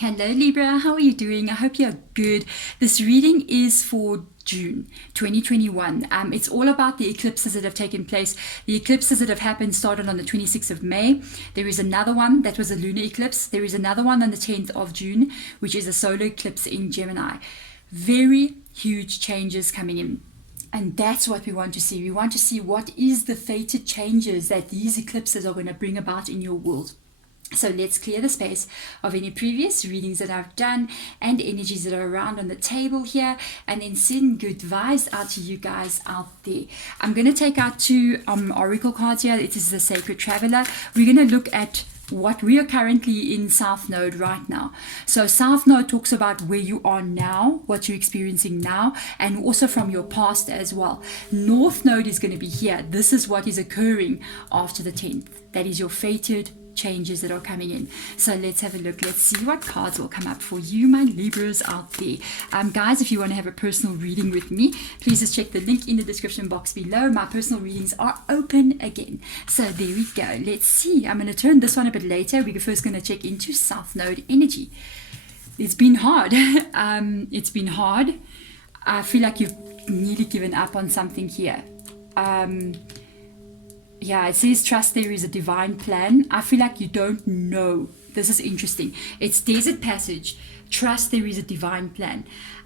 Hello Libra, how are you doing? I hope you're good. This reading is for June 2021. It's all about the eclipses that have taken place. The eclipses that have happened started on the 26th of May. There is another one that was a lunar eclipse. There is another one on the 10th of June, which is a solar eclipse in Gemini. Very huge changes coming in. And that's what we want to see. We want to see what is the fated changes that these eclipses are going to bring about in your world. So let's clear the space of any previous readings that I've done and energies that are around on the table here, and then send good vibes out to you guys out there. I'm going to take out two oracle cards here. It is the Sacred Traveler. We're going to look at what we are currently in South Node right now. So South Node talks about where you are now, what you're experiencing now, and also from your past as well. North Node is going to be here. This is what is occurring after the 10th. That is your fated changes that are coming in. So let's have a look. Let's see what cards will come up for you, my Libras out there. Guys, if you want to have a personal reading with me, please just check the link in the description box below. My personal readings are open again. So there we go. Let's see. I'm going to turn this one a bit later. We're first going to check into South Node energy. It's been hard. It's been hard. I feel like you've nearly given up on something here. Yeah, it says trust there is a divine plan. I feel like you don't know. This is interesting. It's desert passage. Trust there is a divine plan.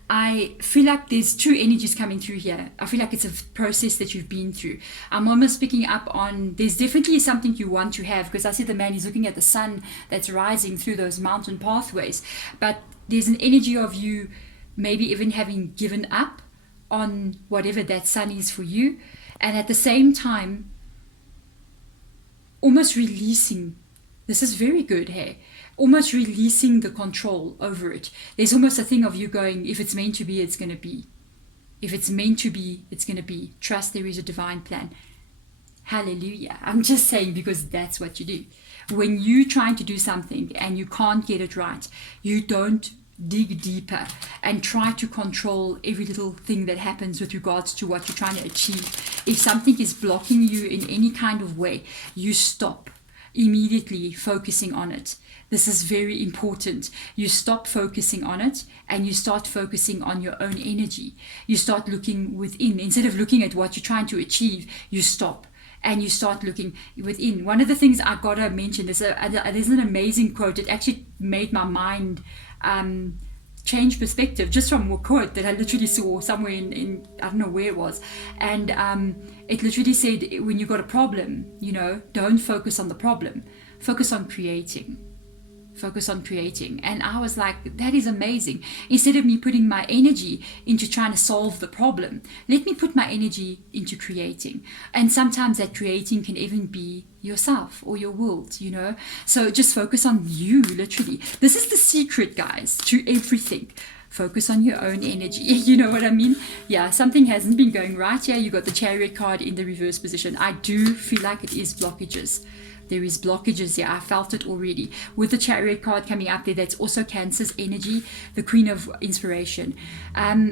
I feel like there's two energies coming through here. I feel like it's a process that you've been through. I'm almost picking up on there's definitely something you want to have, because I see the man is looking at the sun that's rising through those mountain pathways. But there's an energy of you maybe even having given up on whatever that sun is for you. And at the same time, almost releasing, this is very good, hey, almost releasing the control over it. There's almost a thing of you going, if it's meant to be, it's going to be. If it's meant to be, it's going to be. Trust there is a divine plan. Hallelujah. I'm just saying, because that's what you do. When you're trying to do something and you can't get it right, you don't dig deeper and try to control every little thing that happens with regards to what you're trying to achieve. If something is blocking you in any kind of way, you stop immediately focusing on it. This is very important. You stop focusing on it and you start focusing on your own energy. You start looking within. Instead of looking at what you're trying to achieve, you stop and you start looking within. One of the things I gotta mention is there's an amazing quote. It actually made my mind change perspective just from a quote that I literally saw somewhere in I don't know where it was, and it literally said, when you got a problem, don't focus on the problem, focus on creating. And I was like, that is amazing. Instead of me putting my energy into trying to solve the problem, let me put my energy into creating. And sometimes that creating can even be yourself or your world, so just focus on you. Literally, this is the secret, guys, to everything. Focus on your own energy. You know what I mean? Yeah, something hasn't been going right here. You got the Chariot card in the reverse position. I do feel like it is blockages. There is blockages here. I felt it already. With the Chariot card coming up there, that's also Cancer's energy, the Queen of Inspiration.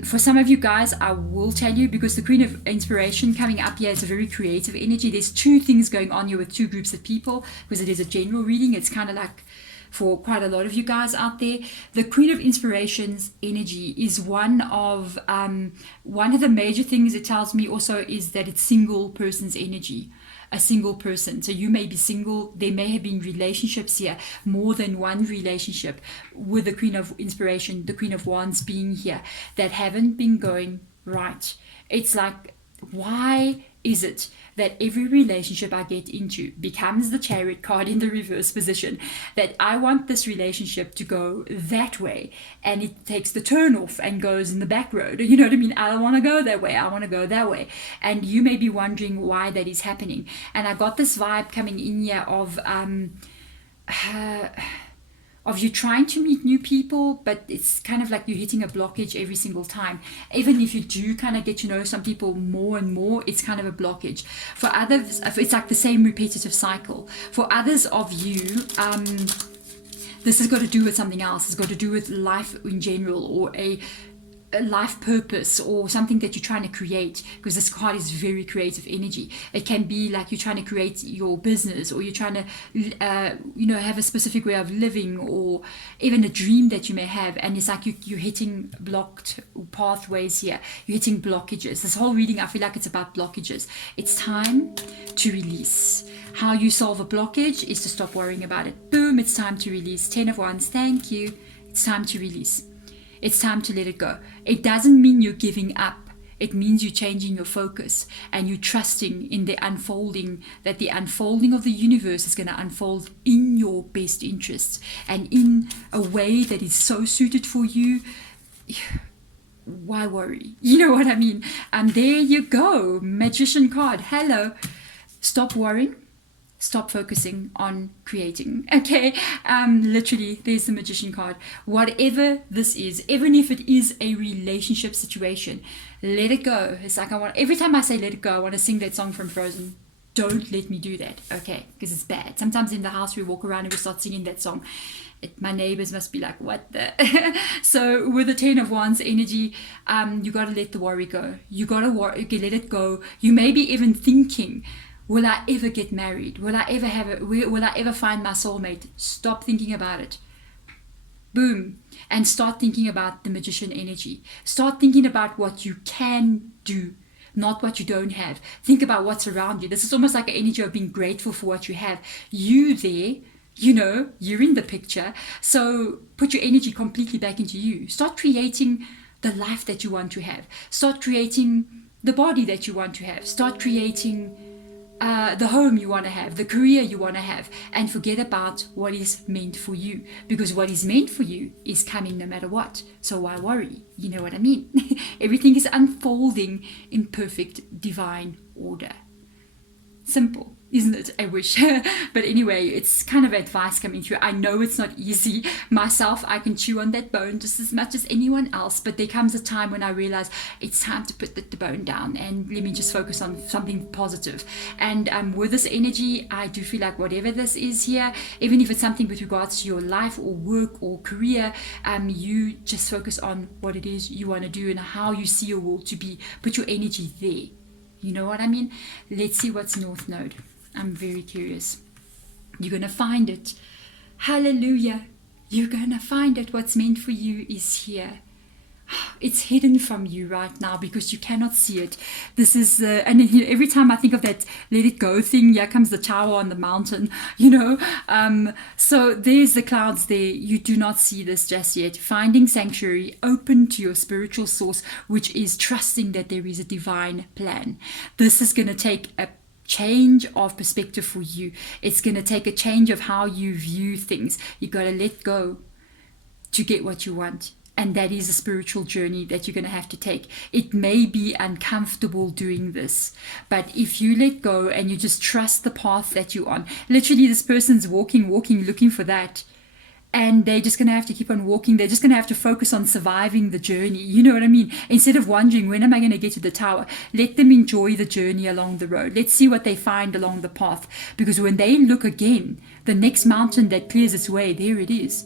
For some of you guys, I will tell you, because the Queen of Inspiration coming up here is a very creative energy. There's two things going on here with two groups of people, because it is a general reading. It's kind of like for quite a lot of you guys out there. The Queen of Inspiration's energy is one of the major things it tells me also is that it's single person's energy. A single person. So you may be single. There may have been relationships here, more than one relationship, with the Queen of Inspiration, the Queen of Wands being here, that haven't been going right. It's like, why is it that every relationship I get into becomes the Chariot card in the reverse position, that I want this relationship to go that way, and it takes the turn off and goes in the back road? You know what I mean? I don't want to go that way. I want to go that way. And you may be wondering why that is happening. And I got this vibe coming in here of you trying to meet new people, but it's kind of like you're hitting a blockage every single time. Even if you do kind of get to know some people more and more, it's kind of a blockage. For others, it's like the same repetitive cycle. For others of you, this has got to do with something else. It's got to do with life in general, or a life purpose or something that you're trying to create, because this card is very creative energy. It can be like you're trying to create your business, or you're trying to have a specific way of living, or even a dream that you may have, and it's like you're hitting blocked pathways here, you're hitting blockages. This whole reading, I feel like it's about blockages. It's time to release. How you solve a blockage is to stop worrying about it. Boom, it's time to release. 10 of Wands, thank you. It's time to release. It's time to let it go. It doesn't mean you're giving up. It means you're changing your focus and you're trusting in the unfolding, that the unfolding of the universe is going to unfold in your best interests and in a way that is so suited for you. Why worry? You know what I mean? There you go. Magician card. Hello. Stop worrying. Stop focusing on creating. Okay, literally, there's the Magician card. Whatever this is, even if it is a relationship situation, let it go. It's like every time I say let it go, I want to sing that song from Frozen. Don't let me do that, okay? Because it's bad. Sometimes in the house we walk around and we start singing that song. My neighbors must be like, what the? So with the 10 of Wands energy, you got to let the worry go. You got to let it go. You may be even thinking, will I ever get married? Will I ever will I ever find my soulmate? Stop thinking about it. Boom. And start thinking about the Magician energy. Start thinking about what you can do, not what you don't have. Think about what's around you. This is almost like an energy of being grateful for what you have. You there, you're in the picture. So put your energy completely back into you. Start creating the life that you want to have. Start creating the body that you want to have. Start creating the home you want to have, the career you want to have, and forget about what is meant for you, because what is meant for you is coming no matter what. So why worry? You know what I mean? Everything is unfolding in perfect divine order. Simple, isn't it? I wish. But anyway, it's kind of advice coming through. I know it's not easy. Myself, I can chew on that bone just as much as anyone else, but there comes a time when I realize it's time to put the bone down and let me just focus on something positive. And with this energy, I do feel like whatever this is here, even if it's something with regards to your life or work or career, you just focus on what it is you want to do and how you see your world to be. Put your energy there. You know what I mean? Let's see what's North Node. I'm very curious. You're going to find it. Hallelujah. You're going to find it. What's meant for you is here. It's hidden from you right now because you cannot see it. This is, and every time I think of that let it go thing, here comes the tower on the mountain, So there's the clouds there. You do not see this just yet. Finding sanctuary, open to your spiritual source, which is trusting that there is a divine plan. This is going to take a change of perspective for you. It's going to take a change of how you view things. You got to let go to get what you want. And that is a spiritual journey that you're going to have to take. It may be uncomfortable doing this, but if you let go and you just trust the path that you're on, literally this person's walking, looking for that. And they're just going to have to keep on walking. They're just going to have to focus on surviving the journey. You know what I mean? Instead of wondering, when am I going to get to the tower? Let them enjoy the journey along the road. Let's see what they find along the path. Because when they look again, the next mountain that clears its way, there it is,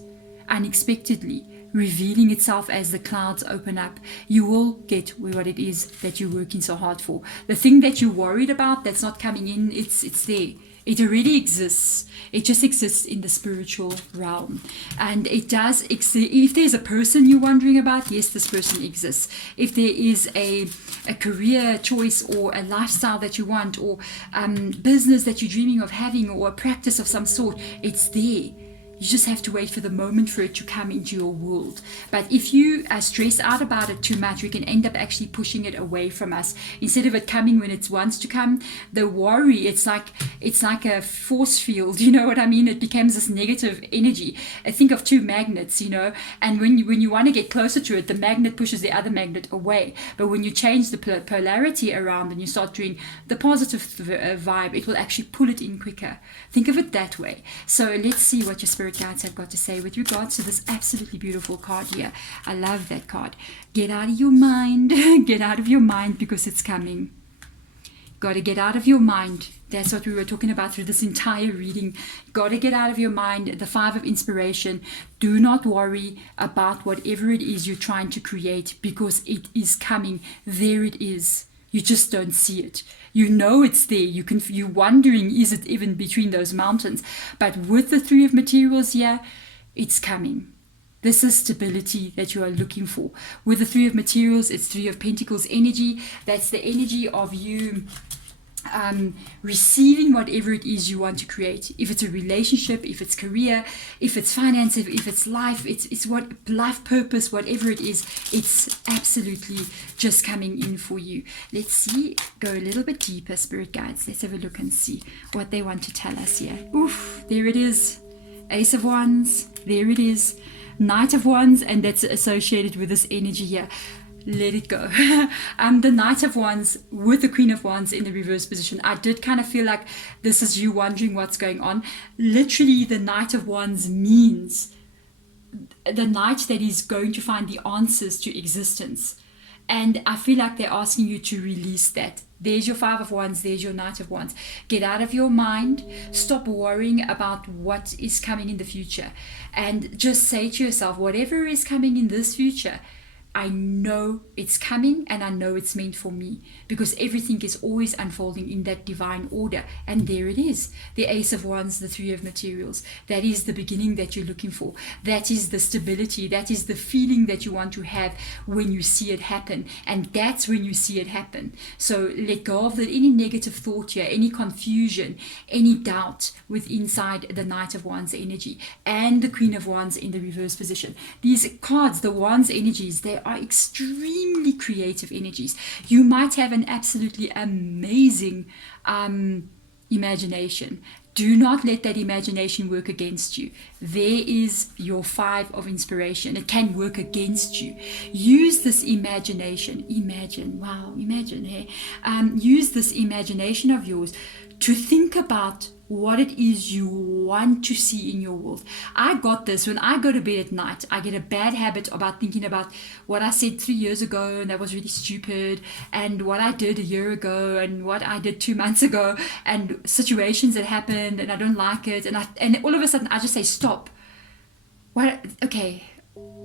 unexpectedly, revealing itself as the clouds open up. You will get what it is that you're working so hard for. The thing that you're worried about that's not coming in, it's there. It already exists. It just exists in the spiritual realm. And it does exist. If there's a person you're wondering about, yes, this person exists. If there is a career choice or a lifestyle that you want, or business that you're dreaming of having, or a practice of some sort, it's there. You just have to wait for the moment for it to come into your world. But if you stress out about it too much, we can end up actually pushing it away from us. Instead of it coming when it wants to come, the worry, it's like a force field, you know what I mean? It becomes this negative energy. I think of two magnets, and when you want to get closer to it, the magnet pushes the other magnet away. But when you change the polarity around and you start doing the positive vibe, it will actually pull it in quicker. Think of it that way. So let's see what your spirit guides have got to say with regards to this absolutely beautiful card here. I love that card. Get out of your mind. Get out of your mind, because it's coming. Got to get out of your mind. That's what we were talking about through this entire reading. Got to get out of your mind. The 5 of inspiration. Do not worry about whatever it is you're trying to create, because it is coming. There it is. You just don't see it. You know it's there. You're wondering, is it even between those mountains? But with the 3 of materials here, it's coming. This is stability that you are looking for. With the 3 of materials, it's 3 of pentacles energy. That's the energy of you receiving whatever it is you want to create. If it's a relationship, if it's career, if it's finance, if it's life, it's what life purpose, whatever it is, it's absolutely just coming in for you. Let's see, go a little bit deeper, spirit guides. Let's have a look and see what they want to tell us here. Oof, there it is. Ace of Wands, there it is. Knight of Wands, and that's associated with this energy here. Let it go. The Knight of Wands with the Queen of Wands in the reverse position. I did kind of feel like this is you wondering what's going on. Literally, the Knight of Wands means the knight that is going to find the answers to existence. And I feel like they're asking you to release that. There's your 5 of Wands, there's your Knight of Wands. Get out of your mind. Stop worrying about what is coming in the future. And just say to yourself, whatever is coming in this future, I know it's coming and I know it's meant for me, because everything is always unfolding in that divine order. And there it is, the Ace of Wands, the 3 of materials. That is the beginning that you're looking for. That is the stability. That is the feeling that you want to have when you see it happen. And that's when you see it happen. So let go of any negative thought here, any confusion, any doubt with inside the Knight of Wands energy and the Queen of Wands in the reverse position. These cards, the Wands energies, they are extremely creative energies. You might have an absolutely amazing imagination. Do not let that imagination work against you. There is your 5 of inspiration. It can work against you. Use this imagination. Imagine, wow, imagine, hey? Use this imagination of yours to think about what it is you want to see in your world. I got this. When I go to bed at night, I get a bad habit about thinking about what I said 3 years ago, and that was really stupid, and what I did a year ago, and what I did 2 months ago, and situations that happened, and I don't like it, and all of a sudden I just say, stop. What? Okay.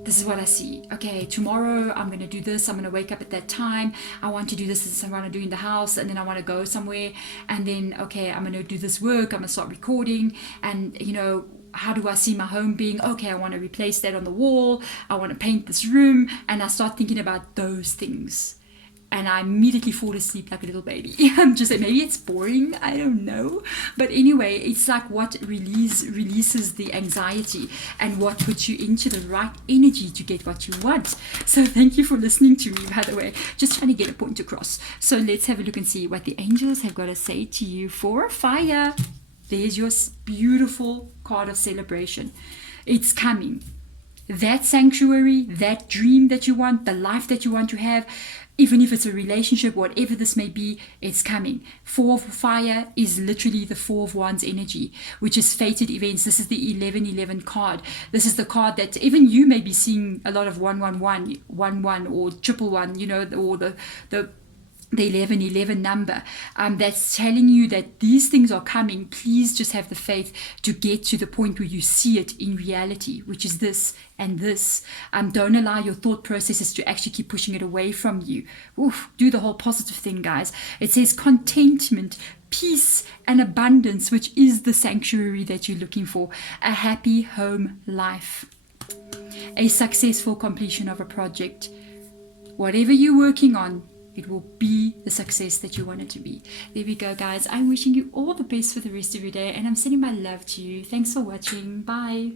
This is what I see. Okay, tomorrow I'm going to do this. I'm going to wake up at that time. I want to do this. I want to do in the house. And then I want to go somewhere. And then, okay, I'm going to do this work. I'm going to start recording. And, how do I see my home being? Okay, I want to replace that on the wall. I want to paint this room. And I start thinking about those things. And I immediately fall asleep like a little baby. I'm just saying, maybe it's boring, I don't know. But anyway, it's like what releases the anxiety and what puts you into the right energy to get what you want. So thank you for listening to me, by the way. Just trying to get a point across. So let's have a look and see what the angels have got to say to you for fire. There's your beautiful card of celebration. It's coming. That sanctuary, that dream that you want, the life that you want to have, even if it's a relationship, whatever this may be, it's coming. 4 of fire is literally the 4 of Wands energy, which is fated events. This is the 1111 card. This is the card that even you may be seeing a lot of 111, 11, or 111, or the 1111 number. That's telling you that these things are coming. Please just have the faith to get to the point where you see it in reality, which is this and this. Don't allow your thought processes to actually keep pushing it away from you. Oof, do the whole positive thing, guys. It says contentment, peace, and abundance, which is the sanctuary that you're looking for. A happy home life. A successful completion of a project. Whatever you're working on, it will be the success that you want it to be. There we go, guys. I'm wishing you all the best for the rest of your day, and I'm sending my love to you. Thanks for watching. Bye.